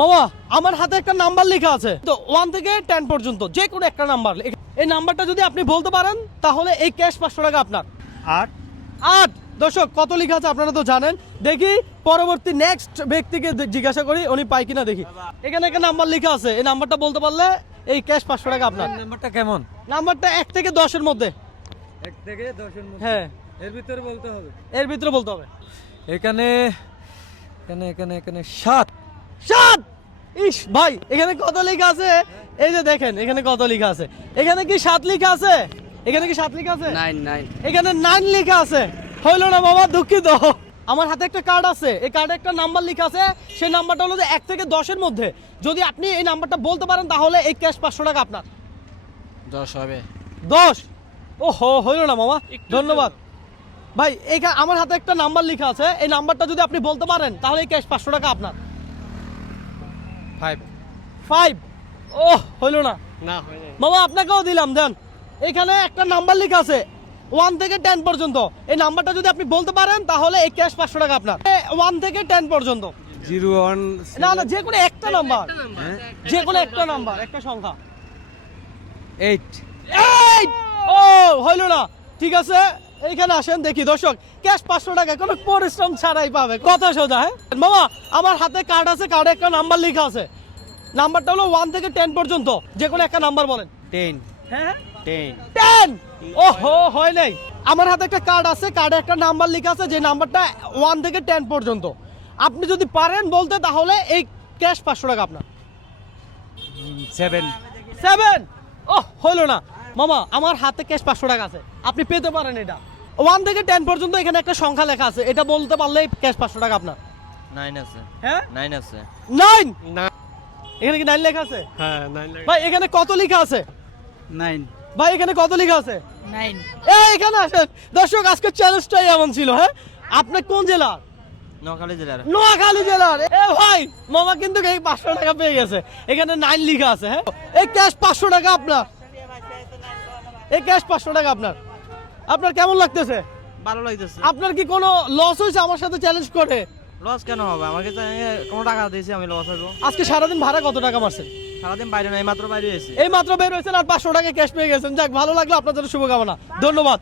মামা আমার হাতে একটা নাম্বার লেখা আছে, তো 1 থেকে 10 পর্যন্ত যে কোনো একটা নাম্বার। এই নাম্বারটা যদি আপনি বলতে পারেন তাহলে এই ক্যাশ 500 টাকা আপনার। 8 8। দর্শক কত লেখা আছে আপনারা তো জানেন। দেখি পরবর্তী নেক্সট ব্যক্তিকে জিজ্ঞাসা করি উনি পায় কিনা দেখি। এখানে একটা নাম্বার লেখা আছে, এই নাম্বারটা বলতে পারলে এই ক্যাশ 500 টাকা আপনার। নাম্বারটা কেমন? নাম্বারটা 1 থেকে 10 এর মধ্যে। 1 থেকে 10 এর মধ্যে? হ্যাঁ, এর ভিতরে বলতে হবে। এর ভিতরে বলতে হবে। এখানে এখানে এখানে এখানে 7। 7। ইস ভাই, এখানে কত লেখা আছে? এই যে দেখেন এখানে কত লেখা আছে। এখানে কি 7 লেখা আছে? এখানে কি 7 লেখা আছে? 9 এখানে 9 লেখা আছে। হইলো না বাবা, দুঃখিত। আমার হাতে একটা কার্ড আছে, এই কার্ডে একটা নাম্বার লেখা আছে, সেই নাম্বারটা হলো যে 1 থেকে 10 এর মধ্যে। যদি আপনি এই নাম্বারটা বলতে পারেন তাহলে এই ক্যাশ 500 টাকা আপনার। 10 হবে। 10। ওহো, হইলো না মামা, ধন্যবাদ ভাই। আমার হাতে একটা নাম্বার লেখা আছে, এই নাম্বারটা যদি আপনি বলতে পারেন তাহলে এই ক্যাশ 500 টাকা আপনার। 5 5। ওহ, হইলো না না হয় না। মামা, আপনাকেও দিলাম, দেন। এখানে একটা নাম্বার লেখা আছে 1 থেকে 10 পর্যন্ত। এই নাম্বারটা যদি আপনি বলতে পারেন তাহলে এই ক্যাশ 500 টাকা আপনার। 1 থেকে 10 পর্যন্ত। 01 না না, যে কোনো একটা নাম্বার, যে কোনো একটা নাম্বার, একটা সংখ্যা। 8 8। ও, হইলো না। ঠিক আছে, এইখানে আসেন দেখি। দর্শক ক্যাশ 500 টাকা কোনো পরিশ্রম ছাড়াই পাবে, কথা সোজা। হ্যাঁ মামা, আমার হাতে কার্ড আছে, কার্ডে একটা নাম্বার লেখা আছে। নাম্বারটা হলো 1 থেকে 10 পর্যন্ত, যে কোনো একটা নাম্বার বলেন। 10 হ্যাঁ 10 10। ওহো, হয় নাই। আমার হাতে একটা কার্ড আছে, কার্ডে একটা নাম্বার লেখা আছে, যে নাম্বারটা 1 থেকে 10 পর্যন্ত। আপনি যদি পারেন বলতে তাহলে এই ক্যাশ 500 টাকা আপনার। 7 7। ওহ, হইলো না মামা, আমার হাতে ক্যাশ 500 টাকা আছে, আপনি পেতে পারেন এটা। 1 থেকে 10 পর্যন্ত এখানে একটা সংখ্যা লেখা আছে, এটা বলতে পারলে ক্যাশ 500 টাকা আপনার। 9 আছে। হ্যাঁ 9 আছে। 9। না। এখানে কি 9 লেখা আছে? হ্যাঁ 9 লাগে। ভাই এখানে কত লেখা আছে? 9 ভাই এখানে কত লেখা আছে? 9 এখানে আসেন। দর্শক আজকের চ্যালেঞ্জটাই এমন ছিল। হ্যাঁ, আপনি কোন জেলার? নোয়াখালী জেলার। নোয়াখালী জেলার। ভাই মামা কিন্তু এই 500 টাকা পেয়ে গেছে। এখানে 9 লেখা আছে। হ্যাঁ, এই ক্যাশ 500 টাকা আপনার। এই ক্যাশ 500 টাকা আপনার। আপনার কেমন লাগতেছে? ভালো লাগতেছে। আপনার কি কোনো লস হয়েছে আমার সাথে চ্যালেঞ্জ করে? লস কেন হবে? আমাকে তো কোনো টাকা দিয়েছি, আমি লস হইব? আজকে সারাদিন ভাড়া কত টাকা মারছেন? সারাদিন বাইরে নাই, মাত্র বাইরে হয়েছি। এই মাত্র বের হয়েছেন আর 500 টাকা ক্যাশ পেয়ে গেছেন। যাক, ভালো লাগলো, আপনার জন্য শুভকামনা, ধন্যবাদ।